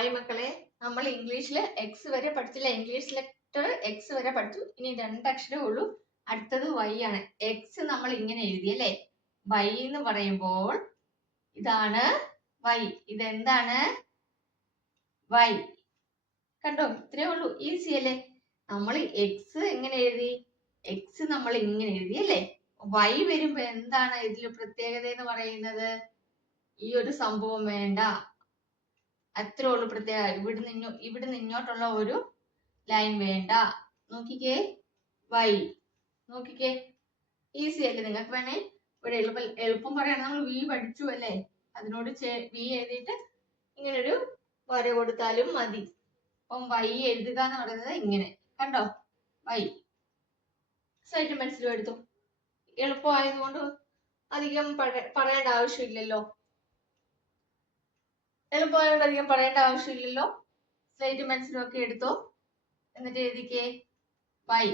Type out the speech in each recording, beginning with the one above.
Hi മക്കളെ, നമ്മൾ ഇംഗ്ലീഷിൽ എക്സ് വരെ പഠിച്ചില്ല. ഇംഗ്ലീഷ് ലെറ്റർ എക്സ് വരെ പഠിച്ചു. ഇനി രണ്ടക്ഷരമേ ഉള്ളൂ. അടുത്തത് വൈ ആണ്. എക്സ് നമ്മൾ ഇങ്ങനെ എഴുതി അല്ലേ? വൈ എന്ന് പറയുമ്പോൾ ഇതാണ് വൈ. ഇതെന്താണ്? വൈ. കണ്ടോ? ഇത്രേ ഉള്ളൂ. ഈസി അല്ലേ? നമ്മൾ എക്സ് എങ്ങനെ എഴുതി? എക്സ് നമ്മൾ ഇങ്ങനെ എഴുതി അല്ലേ? വൈ വരുമ്പോ എന്താണ് ഇതിൽ പ്രത്യേകത എന്ന് പറയുന്നത്? ഈ ഒരു സംഭവം വേണ്ട. അത്രേ ഉള്ളൂ പ്രത്യേക. ഇവിടെ ഇങ്ങോട്ടുള്ള ഒരു ലൈൻ വേണ്ട. നോക്കിക്കേ, വൈ. നോക്കിക്കേ, ഈസി അല്ലേ? നിങ്ങൾക്ക് വേണേ ഇവിടെ എളുപ്പം പറയണം. നമ്മൾ വി പഠിച്ചു അല്ലേ? അതിനോട് വി എഴുതിയിട്ട് ഇങ്ങനൊരു വര കൊടുത്താലും മതി. അപ്പം വൈ എഴുതുക എന്ന് പറയുന്നത് ഇങ്ങനെ. കണ്ടോ? വൈ. സൈറ്റ് മനസ്സിലും എടുത്തു. എളുപ്പമായതുകൊണ്ട് അധികം പറയേണ്ട ആവശ്യമില്ലല്ലോ. എളുപ്പമായതുകൊണ്ട് അധികം പറയേണ്ട ആവശ്യമില്ലല്ലോ. സ്ലൈറ്റ് മനസ്സിലും ഒക്കെ എടുത്തോ. എന്നിട്ട് എഴുതിക്കേ വൈ.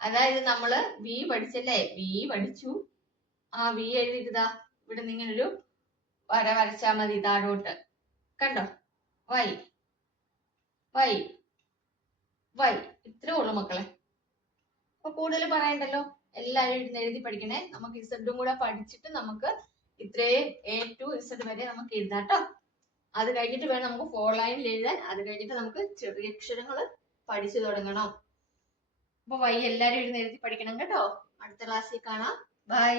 അതായത് നമ്മള് വി പഠിച്ചല്ലേ? വി പഠിച്ചു. ആ വി എഴുതിയിട്ടാ ഇവിടെ നിങ്ങനൊരു വര വരച്ചാ മതി താഴോട്ട്. കണ്ടോ? Y Y Y. ഇത്രേ ഉള്ളൂ മക്കളെ. അപ്പൊ കൂടുതൽ പറയണ്ടല്ലോ. എല്ലാവരും ഇരുന്ന് എഴുതി പഠിക്കണേ. നമുക്ക് ഇസഡും കൂടെ പഠിച്ചിട്ട് നമുക്ക് ഇത്രയും A to Z വരെ നമുക്ക് എഴുതാട്ടോ. അത് കഴിഞ്ഞിട്ട് വേണം നമുക്ക് 4 ലൈനിൽ എഴുതാൻ. അത് കഴിഞ്ഞിട്ട് നമുക്ക് ചെറിയ അക്ഷരങ്ങൾ പഠിച്ചു തുടങ്ങണം. അപ്പൊ വൈ എല്ലാവരും ഇരുന്ന് എഴുതി പഠിക്കണം കേട്ടോ. അടുത്ത ക്ലാസ്സിൽ കാണാം. ബൈ.